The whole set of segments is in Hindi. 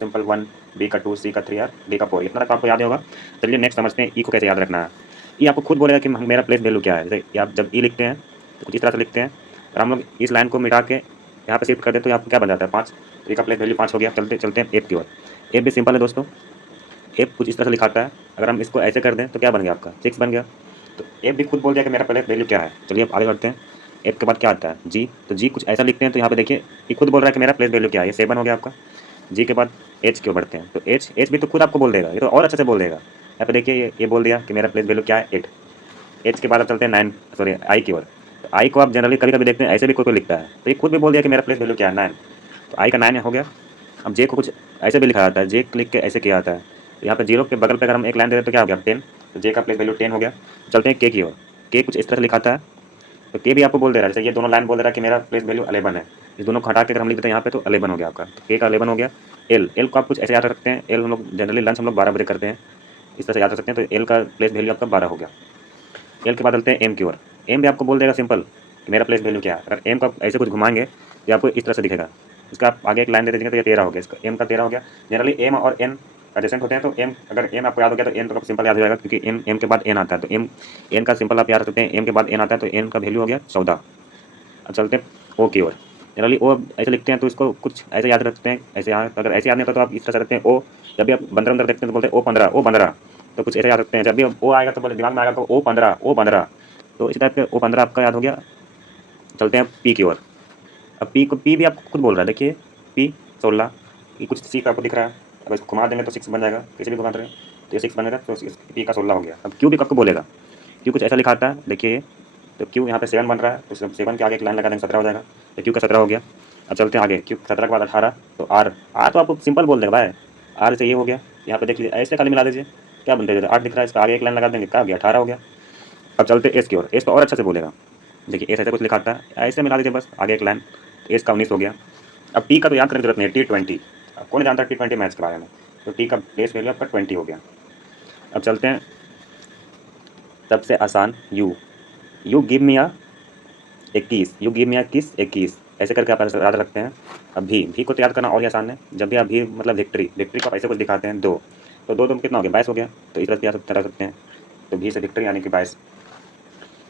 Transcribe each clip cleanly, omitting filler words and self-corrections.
सिंपल 1, बी का 2, सी का 3 और डी का 4, इतना तक आपको याद होगा। चलिए नेक्स्ट समझते हैं ई को कैसे याद रखना है। ई आपको खुद बोलेगा कि मेरा प्लेस वैल्यू क्या है। जैसे आप जब ई लिखते हैं तो कुछ इस तरह से लिखते हैं, और हम लोग इस लाइन को मिटा के यहाँ पे शिफ्ट कर दें तो यहाँ पर क्या बन जाता है 5। ई का प्लेस वैल्यू 5 हो गया। चलते हैं एफ की ओर। एफ भी सिंपल है दोस्तों, एफ कुछ इस तरह से लिखाता है। अगर हम इसको ऐसे कर दें तो क्या बन गया आपका 6 बन गया। तो एफ भी खुद बोल दिया कि मेरा प्लेस वैल्यू क्या है। चलिए अब आगे बढ़ते हैं। एफ के बाद क्या आता है जी, तो जी कुछ ऐसा लिखते हैं। तो यहाँ पे देखिए ये खुद बोल रहा है कि मेरा प्लेस वैल्यू क्या है, ये 7 हो गया आपका। जी के बाद एच क्यों बढ़ते हैं, तो एच भी तो खुद आपको बोल देगा, ये तो और अच्छे से बोल देगा। यहाँ पे देखिए ये बोल दिया कि मेरा प्लेस वैल्यू क्या है 8। एच के बाद अब चलते हैं 9, सॉरी आई की ओर। तो आई को आप जनरली कभी कभी देखते हैं ऐसे भी कोई लिखता है, तो ये खुद भी बोल दिया कि मेरा प्लेस वैल्यू क्या है 9। तो आई का 9 हो गया। अब जे को कुछ ऐसे भी लिखा जाता है, जे क्लिक के ऐसे किया जाता है। तो यहाँ पे जीरो के बगल पे अगर हम एक लाइन दे दें तो क्या हो गया 10। तो जे का प्लेस वैल्यू 10 हो गया। चलते हैं के की ओर। के कुछ इस तरह से लिखाता है, तो के भी आपको बोल दे रहा है। जैसे ये दोनों लाइन बोल दे रहा है कि मेरा प्लेस वैल्यू 11 है। इस दोनों को हटा के अगर हम लिख देते हैं यहाँ पे तो 11 हो गया आपका। तो के का 11 हो गया। एल को आप कुछ ऐसे याद रखते हैं। एल हम लोग जनरली लंच हम लोग 12 बजे करते हैं, इस तरह से याद रख सकते हैं। तो एल का प्लेस वैल्यू आपका 12 हो गया। एल के बाद चलते हैं एम की ओर। एम भी आपको बोल देगा सिंपल कि मेरा प्लेस वैल्यू क्या है। अगर एम का ऐसे कुछ घुमाएंगे तो आपको इस तरह से दिखेगा। इसका आप आगे एक लाइन दे दीजिएगा तो ये 13 हो गया। इसका एम का 13 हो गया। जनरली एम और एन एडजेसेंट होते हैं, तो एम अगर एम आपको याद हो गया तो एन तो सिंपल याद हो जाएगा, क्योंकि एम के बाद एन आता है। तो एन का सिंपल आप याद रख सकते हैं। एम के बाद एन आता है तो एन का वैल्यू हो गया 14। अब चलते हैं ओ की ओर। जनरली ओ ऐसे लिखते हैं तो इसको कुछ ऐसे याद रखते हैं। ऐसे यहाँ अगर ऐसे याद नहीं होता तो आप इस तरह से रखते हैं ओ। जब भी आप बंदर अंदर देखते हैं तो बोलते हैं ओ 15। तो कुछ ऐसे याद रखते हैं। जब भी ओ आएगा तो बोले दिमाग में आएगा तो ओ 15। तो इसी टाइप के ओ 15 आपका याद हो गया। चलते हैं पी की ओर। अब पी भी आपको खुद बोल रहा है। देखिए पी 16, ये कुछ सी का आपको दिख रहा है। अब इसको घुमा देंगे तो 6 बन जाएगा। कैसे भी घुमा रहे हैं तो ये 6 बनेगा। तो पी का 16 हो गया। अब क्यू भी आपको बोलेगा, क्यू कुछ ऐसा लिखाता है। देखिए तो क्यू यहाँ पे 7 बन रहा है, तो 7 के आगे एक लाइन लगा देंगे 17 हो जाएगा। तो क्यू का 17 हो गया। अब चलते हैं आगे। क्यू 17 के बाद 18, तो आर तो आपको सिंपल बोल देगा भाई। आर से ये हो गया। यहाँ पे देख लीजिए ऐसे खाली मिला दीजिए, क्या बनते हैं 8 दिख रहा है। इसका आगे एक लाइन लगा देंगे, क्या हो गया 18 हो गया। अब चलते एस की ओर। एस तो और अच्छा से बोलेगा। देखिए एस ऐसे कुछ लिखाता है, ऐसे मिला दीजिए बस आगे एक लाइन। एस का 19 हो गया। अब टी का तो याद करने की जरूरत नहीं है, T20। कौन जानता है T20 मैच के बारे में। तो टी का प्लेस वैल्यू आपका 20 हो गया। अब चलते हैं सबसे आसान you. You give me a 21, you give me a kiss 21, ऐसे करके आप याद रखते हैं। अब भी को तो याद करना और ही आसान है। जब भी आप भी मतलब विक्ट्री को आप ऐसे कुछ दिखाते हैं 2, तो 2 कितना हो गया 22 हो गया। तो इस तरह से याद रख सकते हैं। तो भी से विक्ट्री यानी कि 22।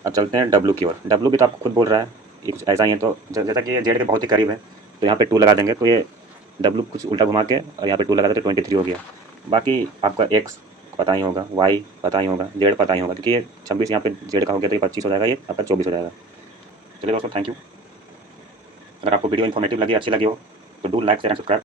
अब चलते हैं डब्लू की ओर। डब्लू भी तो आपको खुद बोल रहा है, ये कुछ ऐसा ही है। तो जैसा कि ये जेड के बहुत ही करीब है तो यहाँ पे 2 लगा देंगे, तो ये डब्लू कुछ उल्टा घुमा के और यहाँ पे 2 लगा देते 23 हो गया। बाकी आपका एक्स पता ही होगा, वाई पता ही होगा, जेड पता ही होगा, क्योंकि ये 26 यहाँ पे जेड का हो गया तो ये 25 हो जाएगा, ये आपका 24 हो जाएगा। चलिए दोस्तों थैंक यू। अगर आपको वीडियो इन्फॉर्मेटिव लगी, अच्छी लगी हो तो do like share and subscribe.